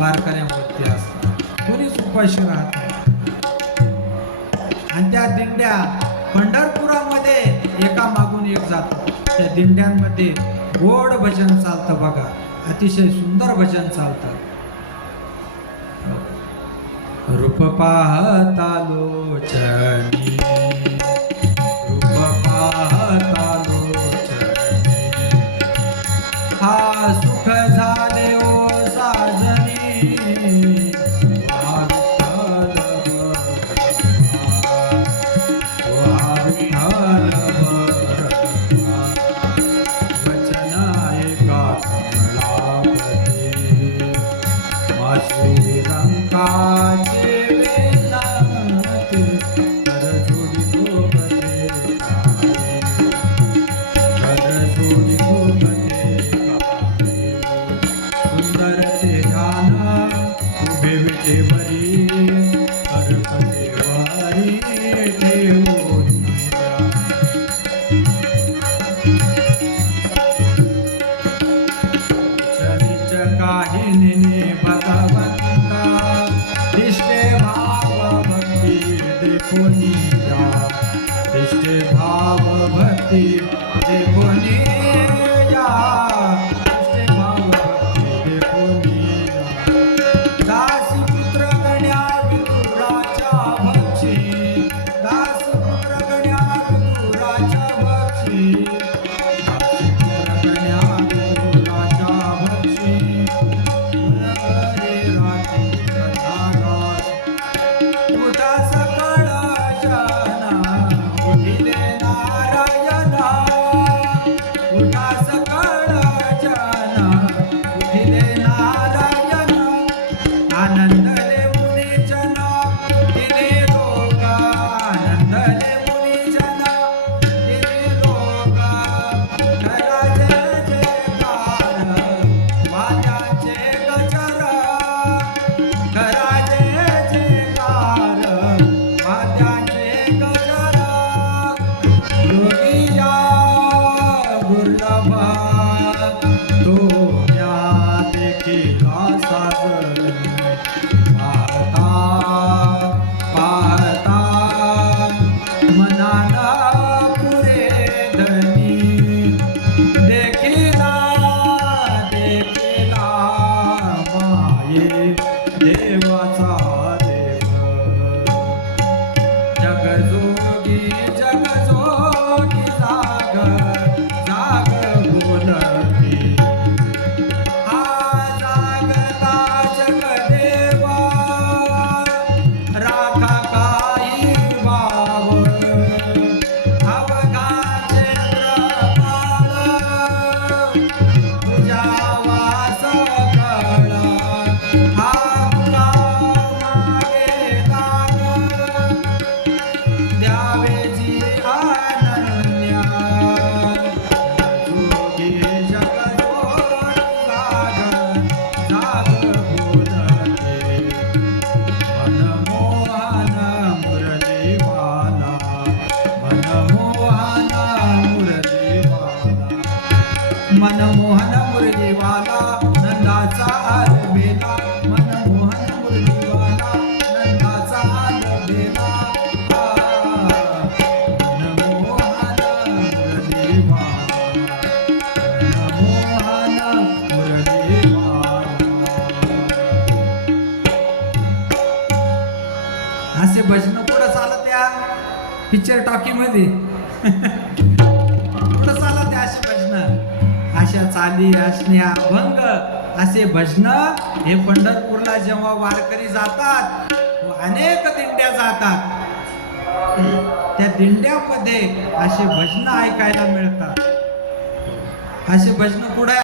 वारकऱ्यांवरती असतात, कोणीच उपाशी राहत नाही. आणि त्या दिंड्या पंढरपुरामध्ये एका मागून एक जातात. त्या दिंड्यांमध्ये गोड भजन चालतं बघा, अतिशय सुंदर भजन चालतं. रूप पाहता लोचनी, रूप पाहता लोचनी, हा सुख झाले ओ साजनी, हा विठ्ठल बरका, वचन ऐका कमलापती, मा श्रीरंगाचे वेदांती, कर जोडी सोबते गाये, कर जोडी सोबते गाये. सुंदर ते ध्यान उभे विटेवरी, करपटेवारी ठेवून चरिच काहिनी भगवंता, दिष्टे भाव भक्ती देखोनी या, दिष्टे भाव भक्ती देखोनी या, दिष्टे भाव भक्ती देखोनी या. दासी पुत्र गण्या विदुराच्या भक्षी, दासी पुत्र गण्या विदुराच्या भक्षी, दासी पुत्र गण्या विदुराच्या भक्षी, रे राती कथागार, उठा सकळ जना, उठिले नारायणा, उठा सकळ जना, उठिले नारायणा. आनंदले मुनिजन तिने लोका, आनंदले मुनिजन तिने लोका, करा जय जयकार वाद्याचे गजर, करा जय जयकार वाद्याचे गजर. योगिया दुर्लभा तो या देखिला सागर, पाहता पाहता मनाला पुरे धनी, देखिला देखिला माये देवाचा देव. जगजोगी जगजोगी जाग जाग बोलती, हा जागता जगदेवा, राखा काही वाव, अवघा चंद्रपाळ, तुझ्या वास कळा, हा तुला मागे लाग, द्यावे जी अनन्या. जोगी जगजोगी जाग जाग बोलते, मनमोहन मुरलीवाला, मनमोहन मुरलीवाला, मनमोहन मुरलीवाला, नंदाचा आलबेला, मनमोहन मुरलीवाला, नंदाचा आलबेला, मनमोहन मुरलीवाला, मनमोहन मुरलीवाला. असे भजन कुठं चालत या पिक्चर टॉकी मध्ये कुठं चालत या असे भजन, अशा चाली असण्या भंग असे भजन हे पंढरपूरला जेव्हा वारकरी जातात, अनेक दिंड्या जातात, त्या दिंड्यामध्ये असे भजन ऐकायला मिळतात. असे भजन कुठे